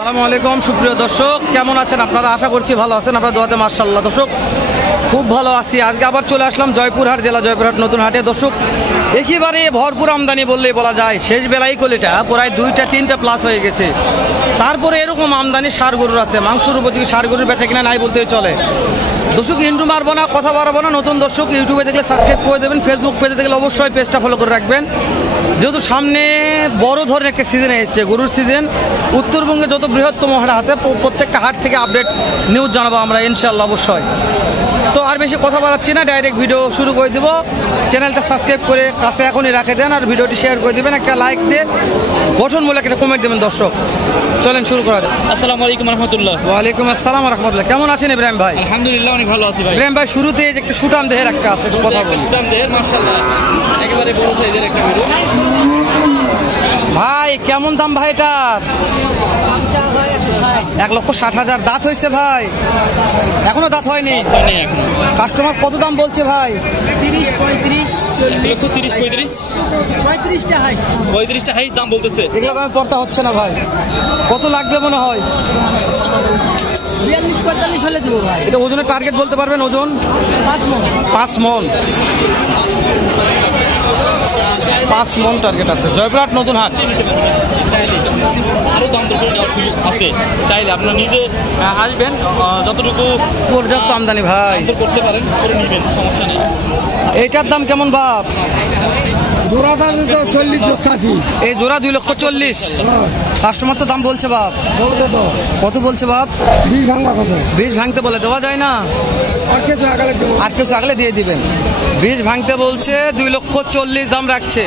আসসালামু আলাইকুম সুপ্রিয় দর্শক, কেমন আছেন আপনারা? আশা করছি ভালো আছেন। আপনারা দোয়াতে মাশাআল্লাহ। দর্শক খুব ভালো আছি। আজকে আবার চলে আসলাম জয়পুরহাট জেলা, জয়পুরহাট নতুন হাটে। দর্শক একেবারে ভরপুর আমদানি বললেই বলা যায়। শেষ বেলায় কলিটা প্রায় 2-3টা প্লাস হয়ে গেছে। তারপরে এরকম আমদানি ষাঁড় গরুর আছে, মাংসর উপযোগী ষাঁড় গরুর বেচা কিনা নাই বলতেই চলে। দর্শক ইন্টু মারবো না, কথা বাড়াবো না। নতুন দর্শক ইউটিউবে দেখলে সাবস্ক্রাইব করে দেবেন, ফেসবুক পেজে দেখলে অবশ্যই পেজটা ফলো করে রাখবেন। যেহেতু সামনে বড় ধরনের একটা সিজন এসেছে, গরুর সিজন। উত্তরবঙ্গে যত বৃহত্তম হাট আছে প্রত্যেকটা হাট থেকে আপডেট নিউজ জানাবো আমরা ইনশাআল্লাহ অবশ্যই। তো আর বেশি কথা বাড়াচ্ছি না, ডাইরেক্ট ভিডিও শুরু করে দেবো। চ্যানেলটা সাবস্ক্রাইব করে কাছে এখনই রাখে দেন, আর ভিডিওটি শেয়ার করে দেবেন, একটা লাইক দিয়ে গঠনমূলক একটা কমেন্ট দেবেন। দর্শক চলেন শুরু করা যাক। আসসালামু আলাইকুম রহমতুল্লাহ। ওয়ালাইকুম আসসালাম রহমতুল্লাহ। কেমন আছেন ইব্রাহিম ভাই? আলহামদুলিল্লাহ অনেক ভালো আছি ভাই। ইব্রাহিম ভাই শুরুতে যে একটা সুটাম দেহের একটা আছে, একটু কথা বলি। সুটাম দেহের মাশাআল্লাহ একেবারে বড় সাইজের একটা ভিডিও ভাই। কেমন দাম ভাই এটার? 1,60,000। দাঁত হয়েছে ভাই? এখনো দাঁত হয়নি। কাস্টমার কত দাম বলছে ভাই? 35-35 হাইট দাম বলতেছে। এগুলো দামে পড়তা হচ্ছে না ভাই। কত লাগবে মনে হয়? 42-45 হলে দেবো ভাই। এটা ওজনের টার্গেট বলতে পারবেন? ওজন 5 মণ। 5 মণ টার্গেট আছে। জয়পুরহাট নতুন হাট। আরো দাম দর করে দেওয়ার সুযোগ আছে, চাইলে আপনারা নিজে আসবেন, যতটুকু পর্যাপ্ত আমদানি ভাই করতে পারেন করে নেবেন, সমস্যা নেই। এইটার দাম কেমন বাপ? এই জোড়া 2,40,000। কাস্টমার তো দাম বলছে বাপ। কত বলছে বাপ? 20 ভাঙতে বলে, দেওয়া যায় না? আর কিছু আগলে দিয়ে দিবেন। 20 ভাঙতে বলছে, 2,40,000 দাম রাখছে।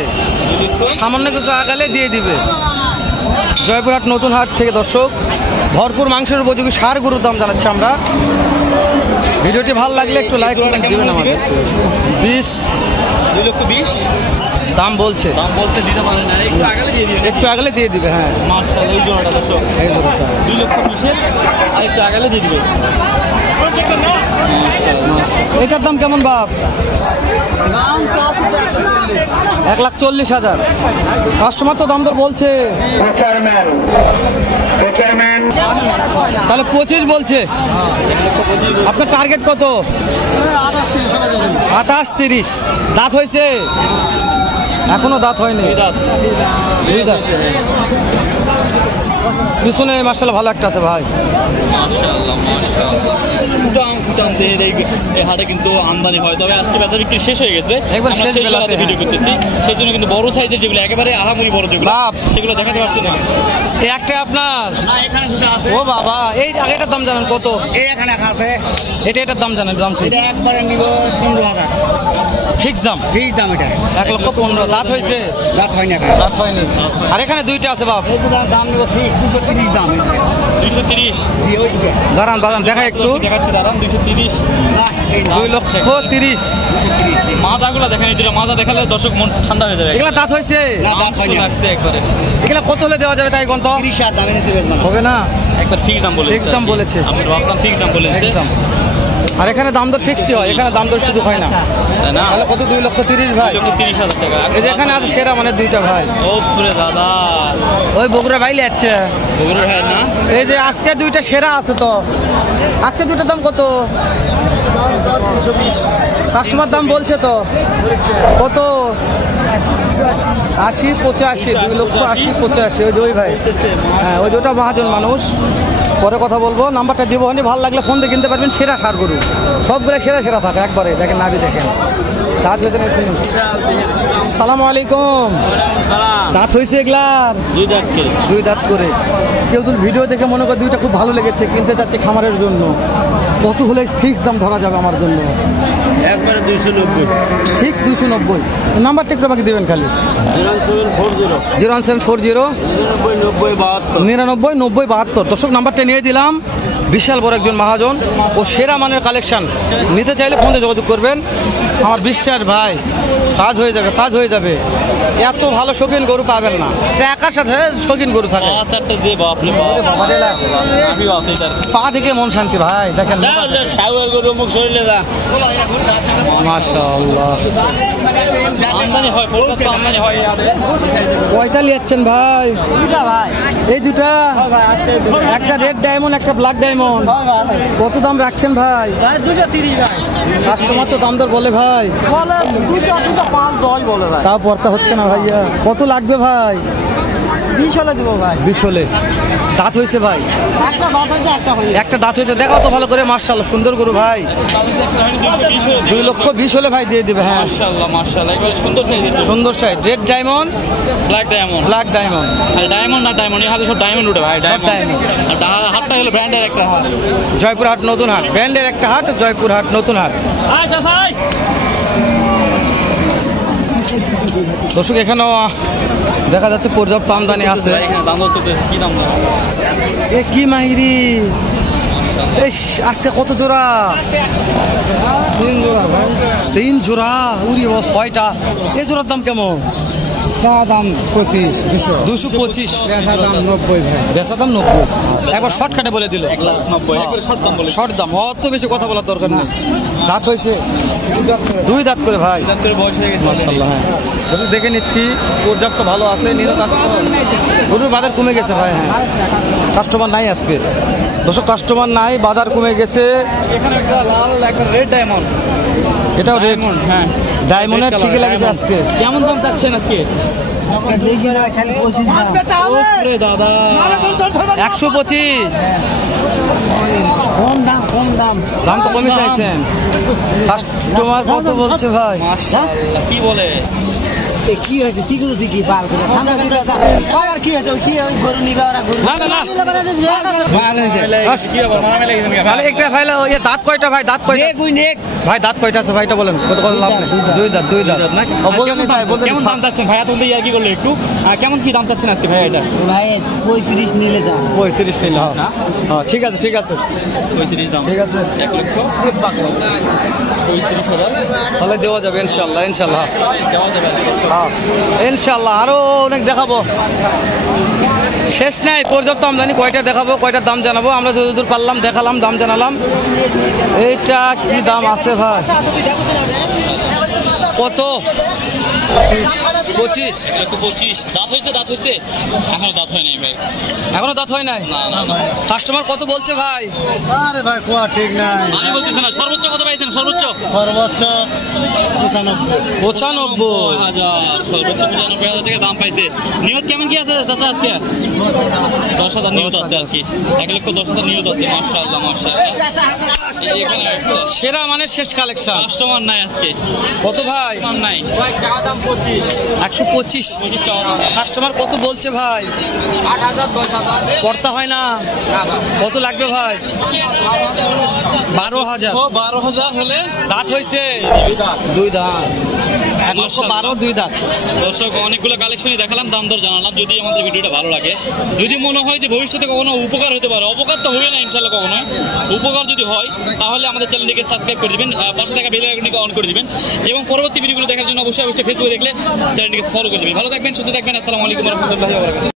সামান্য কিছু আগালে দিয়ে দিবে। জয়পুরহাট নতুন হাট থেকে দর্শক ভরপুর মাংসের উপযোগী ষাঁড় গরুর দাম জানাচ্ছি আমরা। ভিডিওটি ভালো লাগলে একটু লাইক দিবেন আমাদের। 2,20,000 দাম বলছে। দিতে পারেন না, একটু আগালে দিয়ে দিবেন। একটু আগলে দিয়ে দিবে। হ্যাঁ মাশাআল্লাহ, এই জোড়াটা দর্শক এই জোড়াটা 2,20,000 আর একটু আগালে দিয়ে দিবেন। এটার দাম কেমন বাপ? 1,40,000। কাস্টমার তো দাম দর বলছে, তাহলে 25 বলছে। আপনার টার্গেট কত? 28-30। দাঁত হয়েছে? এখনো দাঁত হয়নি। দুই দাঁত। পিছনে মাশাআল্লাহ ভালো একটা আছে ভাই। মাশাআল্লাহ সুটাম দেহের এই হাটে কিন্তু আমদানি হয়, তবে আজকে বেচা বিক্রি শেষ হয়ে গেছে। একবার শেষ বেলাতে ভিডিও করতেছি, সেই জন্য কিন্তু বড় সাইজের যেগুলো একেবারে আহামরি বড় যেগুলো সেগুলো দেখাতে পারছি না। এই একটা আপনার? না, এখানে দুটো আছে। ও বাবা, এই আগেটার দাম জানেন কত? এই এখানে আছে। এটার দাম জানেন? দাম এটা একবারে নিব 15,000 ফিক্স দাম। ফিক্স দাম এটা 1,15,000। দাঁত হয়েছে? দাঁত হয় না এখানে। দাঁত হয়নি। আর এখানে দুইটা আছে বাপ। এই দুটার দাম নিব ফিক্স 230 দাম। 230? জি ওই দুটো। দাঁড়ান বাগান দেখা একটু। দেখাচ্ছি দাঁড়ান। 230 2,30,000। মাজাগুলো দেখেন, এই দুটো মাজা দেখালে দর্শক মন ঠান্ডা হয়ে যাবে। এগুলা দাঁত হয়েছে? না, দাঁত হয়নি। লাগছে একবারে। এগুলা কত হলে দেওয়া যাবে তাই কোন? 30,000 দামে নিচে বেচবেন হবে না। একবার ফিক্স দাম বলেছে। ফিক্স দাম বলেছে। আমি ভাবলাম ফিক্স দাম বলেছে। একদম। আর এখানে দাম দর ফিক্সড হয়, এখানে দাম দর শুধু হয় না। তাই না? তাহলে কত? 2,30,000 ভাই। 2,30,000 টাকা। এই যে এখানে আছে সেরা মানে দুইটা ভাই। ও সুরে দাদা, ওই বগুড়া ভাই যাচ্ছে। বগুড়ার হয় না? এই যে আজকে দুইটা সেরা আছে তো। আজকে দুইটার দাম কত? কাস্টমার দাম বলছে তো কত? 80-85। 2,80,85। ওই যে ওই ভাই, হ্যাঁ ওই যে ওটা মহাজন মানুষ। পরে কথা বলবো, নাম্বারটা দিব। ভালো লাগলে ফোন দিয়ে কিনতে পারবেন। সেরা ষাঁড় গরু সবগুলো সেরা থাকে একবারে। দেখেন নাভি দেখেন, দাঁত হয়েছে না? সালামু আলাইকুম। দাঁত হয়েছে এগুলার? 2 দাঁত করে। কেউ তো ভিডিও দেখে মনে করে দুইটা খুব ভালো লেগেছে, কিনতে যাচ্ছে খামারের জন্য। কত হলে ফিক্স দাম ধরা যাবে আমার জন্য? একবারে 290 ফিক্স 290। নাম্বারটা একটু আমাকে দেবেন খালি। 01740 09740 দর্শক নাম্বারটা নিয়ে দিলাম। বিশাল বড় একজন মহাজন ও সেরা মানের কালেকশন। নিতে চাইলে ফোনে যোগাযোগ করবেন। আমার বিশ্বাস ভাই, কাজ হয়ে যাবে। এত ভালো শৌখিন গরু পাবেন না, সে একার সাথে শৌখিন গরু থাকে। চারটা যে বাপ রে বাপ, বাবা রে, নাভি আছে এটার। পা থেকে মন শান্তি ভাই, দেখেন সাউয়ার গরু মুখ শরীরে যা মাশাআল্লাহ। আমদানি হয়, পর্যাপ্ত আমদানি হয় এই হাটে। কয়টা নিয়েছেন ভাই? এই দুটা, একটা রেড ডায়মন্ড একটা ব্ল্যাক ডায়মন্ড। কত দাম রাখছেন ভাই? 230 ভাই। কাস্টমার তো দাম দর বলে ভাই, বলে 200 5 10 বলে ভাই। তাও পড়তা হচ্ছে না ভাইয়া। কত লাগবে ভাই? 20 হলে দেবো ভাই। 20 হলে। দাঁত হয়েছে ভাই? একটা দাঁত হইছে একটা হইছে। একটা দাঁত হয়েছে, দেখাও তো ভালো করে। মাশাআল্লাহ, সুন্দর গরু ভাই। 2,20,000 ভাই দিয়ে দিবে। হ্যাঁ মাশাআল্লাহ মাশাআল্লাহ, একবার সুন্দর সাইজের, সুন্দর size, red diamond black diamond. Black diamond. আর ডায়মন্ড না ডায়মন্ড, এই হাতে সব ডায়মন্ড উঠে ভাই, ডায়মন্ড। আর হাটটা হলো ব্র্যান্ডের একটা হাট, জয়পুরহাট নতুন হাট, ব্র্যান্ডের একটা হাট, জয়পুরহাট নতুন হাট। আচ্ছা ভাই। দর্শক, এখানেও দেখা যাচ্ছে পর্যাপ্ত আমদানি আছে। এখানে দাম বলতে কি দাম? এ কি মাহিরি, আজকে কত জোড়া? 3 জোড়া ভাই। 3 জোড়া, উরি বাবা, 6টা। এই জোড়ার দাম কেমন? চা দাম 25 225। পেশা দাম 90 ভাই। বেচা দাম 90। একবার শর্টকাটে বলে দিল 1,90,000 একবার শর্ট দাম বলে। শর্ট দাম, অত বেশি কথা বলার দরকার নেই। দাঁত হয়েছে 2 দাঁত করে ভাই। তোর বয়স হয়ে গেছে মাশাআল্লাহ। হ্যাঁ দর্শক, দেখে নিচ্ছি পর্যাপ্ত ভালো আছে। নিরত আছে, গরুর বাজার কমে গেছে ভাই। হ্যাঁ, কাস্টমার নাই আজকে দর্শক, কাস্টমার নাই, বাজার কমে গেছে। এখানে একটা লাল একটা রেড ডায়মন্ড, এটাও রেড হ্যাঁ ডায়মন্ডের ঠিকই লাগছে আজকে। কেমন দাম চাচ্ছেন আজকে? দেখি না খালি 25 দাম। ওরে দাদা, 125। কম দাম কম দাম। দাম তো কমে চাইছেন। কাস্টমার কত বলছে ভাই? মাশাআল্লাহ, কি বলে? এ কি হয়েছে? সিকিউরিটি কি পাল করে ঠান্ডা দিতে আর কি হয়েছে? কি ওই গরু নিবে ওরা গরু না না না, ভালো হয়েছে। কি আবার মারামারি লাগিয়েছেন কি? তাহলে একটা ভাই, ওই দাঁত কয়টা ভাই? দাঁত কয়টা ভাই? দাঁত কয়টা আছে ভাইটা বলেন, কত কত লাভ নেই। 2 দাঁত 2 দাঁত। ও বলেন ভাই, বলেন কেমন দাম চাচ্ছেন ভাই? তুমি ইয়ার কি করলে একটু, কেমন কি দাম চাচ্ছেন আজকে ভাই? এটা ভাই 35 নিলে দাম। 35 নিল। হ্যাঁ ঠিক আছে ঠিক আছে 35 দাম, ঠিক আছে। 1,35,000 তাহলে দেওয়া যাবে ইনশাল্লাহ ইনশাল্লাহ। দেওয়া যাবে। হ্যাঁ ইনশাল্লাহ, আরো অনেক দেখাবো, শেষ নাই। পর্যাপ্ত আমদানি, কয়টা দেখাবো, কয়টার দাম জানাবো। আমরা যতদূর পারলাম দেখালাম, দাম জানালাম। এইটা কি দাম আছে ভাই? কত? 25। 125 দাঁত হয়েছে? দাঁত হয়েছে? এখনো দাঁত হয় নাই ভাই, এখনো দাঁত হয় নাই। না না না। কাস্টমার কত বলছে ভাই? আরে ভাই কোয়া ঠিক নাই। আমি বলতেছি না, সর্বোচ্চ কত পাইছেন? সর্বোচ্চ সর্বোচ্চ 95। 95,000। সর্বোচ্চ 95,000 টাকা দাম পাইছে। নিয়ত কেমন কি আছে চাচা আজকে? 10,000 নিয়ত আছে আর কি, 1,10,000 নিয়ত আছে। মাশাআল্লাহ মাশাআল্লাহ। এখানে সেরা মানে শেষ কালেকশন। কাস্টমার নাই আজকে, কত ভাই? কাস্টমার নাই ভাই। চা দাম 25 125। 25 টাকা। কাস্টমার কত বলছে ভাই? 8,000 10,000 পড়তা হয় না। কত লাগবে ভাই? 12,000। 12,000 হলে দাঁত হয়েছে 2 দাঁত। 1,12,000 2 দাঁত। দর্শক, অনেকগুলো কালেকশনই দেখালাম, দাম দর জানালাম। যদি আমাদের ভিডিওটা ভালো লাগে, যদি মনে হয় যে ভবিষ্যতে কখনো উপকার হতে পারে, অপকার তো হবে না ইনশাল্লাহ কখনো, উপকার যদি হয় তাহলে আমাদের চ্যানেলটিকে সাবস্ক্রাইব করে দিবেন, পাশে থাকা বেল আইকনটিকে অন করে দিবেন, এবং পরবর্তী ভিডিওগুলো দেখার জন্য অবশ্যই ফেসবুকে দেখলে চ্যানেলটিকে ফলো করে দিবেন। ভালো থাকবেন, সুস্থ থাকবেন। আসসালামু আলাইকুম ওয়া রাহমাতুল্লাহি ওয়া বারাকাতুহু।